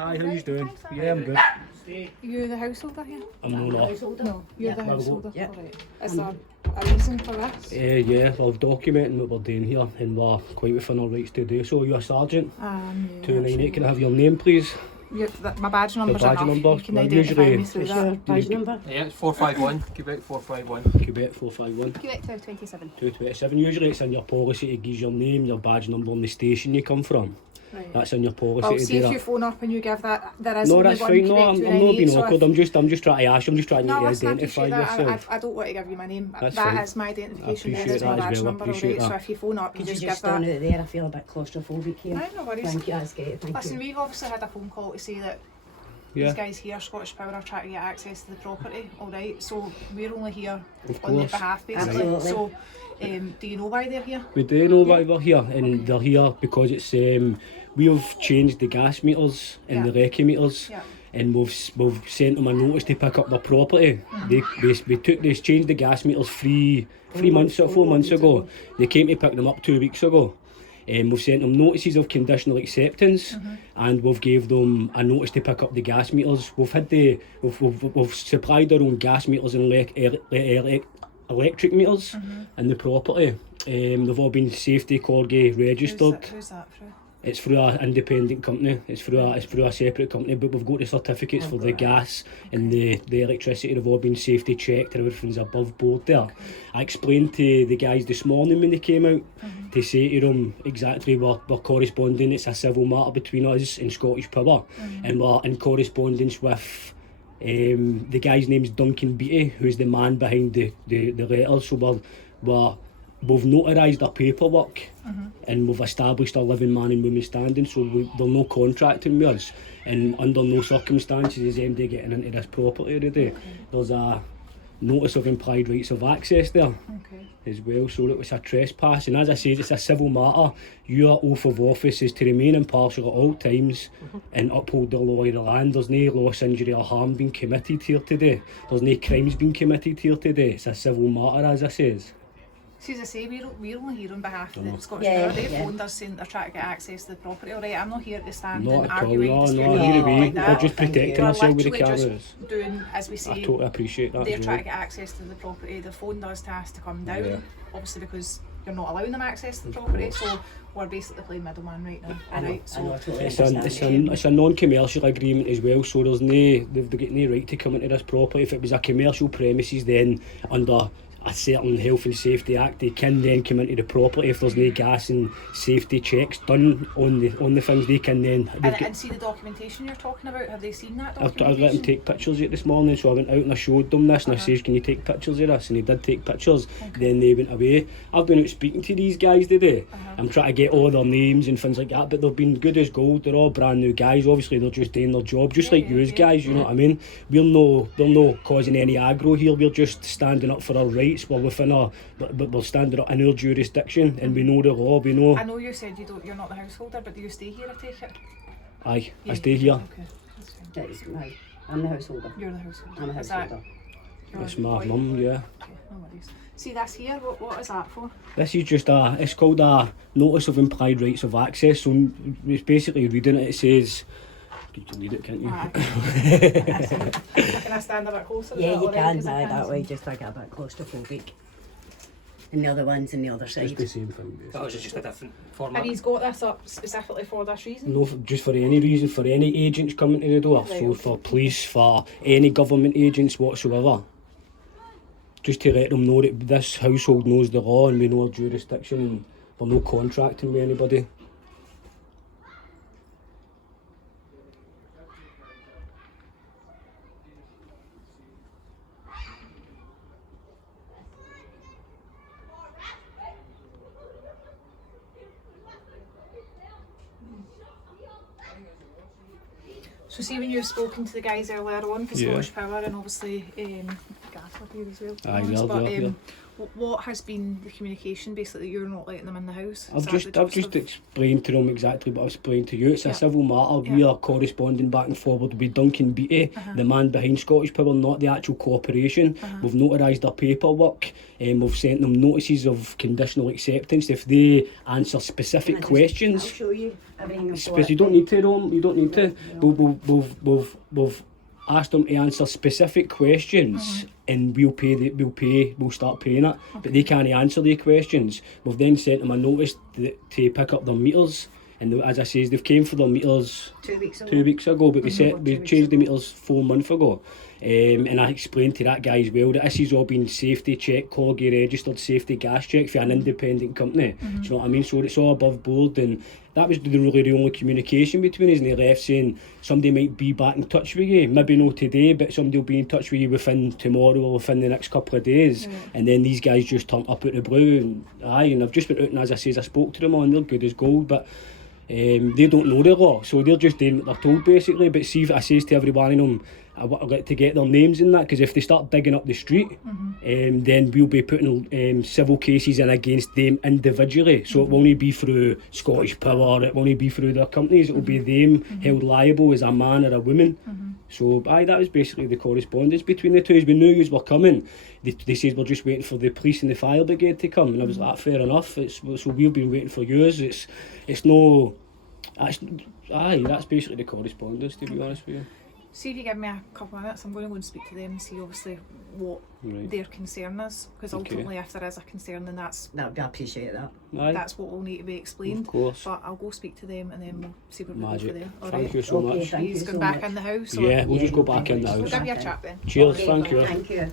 Hi, how you doing? Yeah, I'm good. You the householder here? I'm not. No, you're the I'll go. householder. Yeah. Alright. Is there a reason for this? Yeah, we're documenting what we're doing here and we're quite within our rights to do so. You're a sergeant. Yeah, 298, can I have your name please? my badge number's badge enough. number? You can Well, identify usually- me through What's your that. badge number? Yeah, it's 451. Quebec 451. Quebec 451 Quebec 227. 227. Usually it's in your policy to give your name, your badge number and the station you come from. Right. That's in your policy Well, to see do if that. you phone up and you give that. There is No, only that's one fine. No, Quebec I'm not 298, being so awkward. if- I'm just trying to ask. I'm just trying No, to listen, I identify appreciate that. yourself. I don't want to give you my name. That's That fine. is my identification. I There appreciate is my that as badge well, I number, appreciate alright? So that. if you phone up, you Could you just just give stand that. out there? I feel a bit claustrophobic here. Aye, no worries. Thank you, that's great. Thank Listen, you. we've obviously had a phone call to say that Yeah, these guys here, Scottish Power, are trying to get access to the property, alright? So we're only here Of on their course. behalf, basically. Absolutely. So, do you know why they're here? we do know why we're here, and they're here because it's we've changed the gas meters and the recce meters. Yeah. And we've sent them a notice to pick up their property. They changed the gas meters 4 months ago. They came to pick them up 2 weeks ago. We've sent them notices of conditional acceptance, and we've gave them a notice to pick up the gas meters. We've supplied our own gas meters and electric meters in the property. They've all been safety Corgi registered. Who's that through? It's through an independent company. It's through a separate company, but we've got the certificates for the gas and the electricity. They've all been safety checked and everything's above board there. I explained to the guys this morning when they came out to say to them exactly we're corresponding. It's a civil matter between us and Scottish Power, and we're in correspondence with the guy's name's Duncan Beattie, who's the man behind the letters. So we've notarised our paperwork and we've established a living man and woman standing, so they're no contracting with us, and under no circumstances is MD getting into this property today. There's a notice of implied rights of access there as well, so it was a trespass, and as I said, it's a civil matter. Your oath of office is to remain impartial at all times and uphold the law of the land. There's no loss, injury or harm being committed here today. There's no crimes being committed here today. It's a civil matter, as I says. See, as I say, we're only here on behalf of the Scottish Yeah, Power. They yeah. phoned us saying they're trying to get access to the property. Alright, I'm not here to stand Not and at all, argue no, dispute no, or here anything we like we're that. just protecting We're ourselves with the literally cameras. just doing, as we I say, totally appreciate that they're as trying well. to get access to the property. They phoned us to ask to come down, Yeah. obviously because you're not allowing them access to the property. So we're basically playing middleman right now. I know, Alright, I so know, I totally It's understand. a non-commercial agreement as well, so they've got no right to come into this property. If it was a commercial premises, then under a certain health and safety act, they can then come into the property. If there's no gas and safety checks done on the things, they can then. and see the documentation you're talking about. Have they seen that I documentation? let them take pictures of it this morning, so I went out and I showed them this, and I says, can you take pictures of this? And he did take pictures. Then they went away. I've been out speaking to these guys today. I'm trying to get all their names and things like that, but they've been good as gold. They're all brand new guys. Obviously they're just doing their job, just like you guys, you know what I mean? We're no causing any aggro here. We're just standing up for our rights. We're within but we're standing up in our jurisdiction, and we know the law. We know. I know you said you're not the householder, but do you stay here, I take it? Aye, I Yeah, stay here. Okay, that's fine. That is right. I'm the householder. You're the householder. I'm a Is that householder. your That's my boy? mum, yeah. Okay, no worries. See, that's here. What is that for? This is just it's called a notice of implied rights of access. So it's basically reading it. It says, you can read it, can't you? Alright. Can I stand a bit closer? Is Yeah, that you alright? can. 'Cause I Aye, can't that way, see. just I get a bit claustrophobic. And the other one's on the other It's side. the same thing, That basically. was just a different format. And he's got this up specifically for this reason? No, just for any reason, for any agents coming to the door. So for police, for any government agents whatsoever. Just to let them know that this household knows the law and we know our jurisdiction, and we're no contracting with anybody. So see when you've spoken to the guys earlier on for Yeah. Scottish Power and obviously Gas up here as well. Aye, but, they're here. What has been the communication basically that you're not letting them in the house? Is I've that just the I've just gist of- explained to them exactly what I've explained to you. It's Yeah. a civil matter. We Yeah. are corresponding back and forward with Duncan Beattie, the man behind Scottish Power, not the actual corporation. We've notarised their paperwork and we've sent them notices of conditional acceptance if they answer specific I'll questions. show you everything. I've Because got. you don't need to, Rome. You don't need to. We've asked them to answer specific questions, and we'll start paying it. But they can't answer the questions. We've then sent them a notice to pick up their meters, and as I say, they've came for their meters 2 weeks ago. 2 weeks ago, but we Mhm. changed the meters 4 months ago. And I explained to that guy as well that this has all been safety check, Corgi registered safety gas check for an independent company. Do you know what I mean? So it's all above board, and that was really the only communication between us. And they left saying somebody might be back in touch with you, maybe not today, but somebody will be in touch with you within tomorrow or within the next couple of days. And then these guys just turned up out the blue, and I've just went out and as I says, I spoke to them on, they're good as gold, but they don't know the law, so they're just doing what they're told basically. But see, if I says to every one of them, I would like to get their names in that, because if they start digging up the street, then we'll be putting civil cases in against them individually. So it won't be through Scottish Power, it won't be through their companies, it will be them held liable as a man or a woman. So that was basically the correspondence between the two. As we knew you were coming, they said we're just waiting for the police and the fire brigade to come, and I was like, fair enough. So we've been waiting for yours. That's basically the correspondence, to be honest with you. See if you give me a couple of minutes, I'm going to go and speak to them and see obviously what Right. their concern is, because Okay. ultimately if there is a concern then I appreciate that. Aye, that's what will need to be explained. of course. But I'll go speak to them and then we'll see what we do Magic. for there. Thank Alright. you so Okay, much. thank He's you going so back much. in the house. Yeah, we'll just go Yeah, back in the thank you. We'll house. give you a chat then. Cheers, Okay, thank you. Thank you.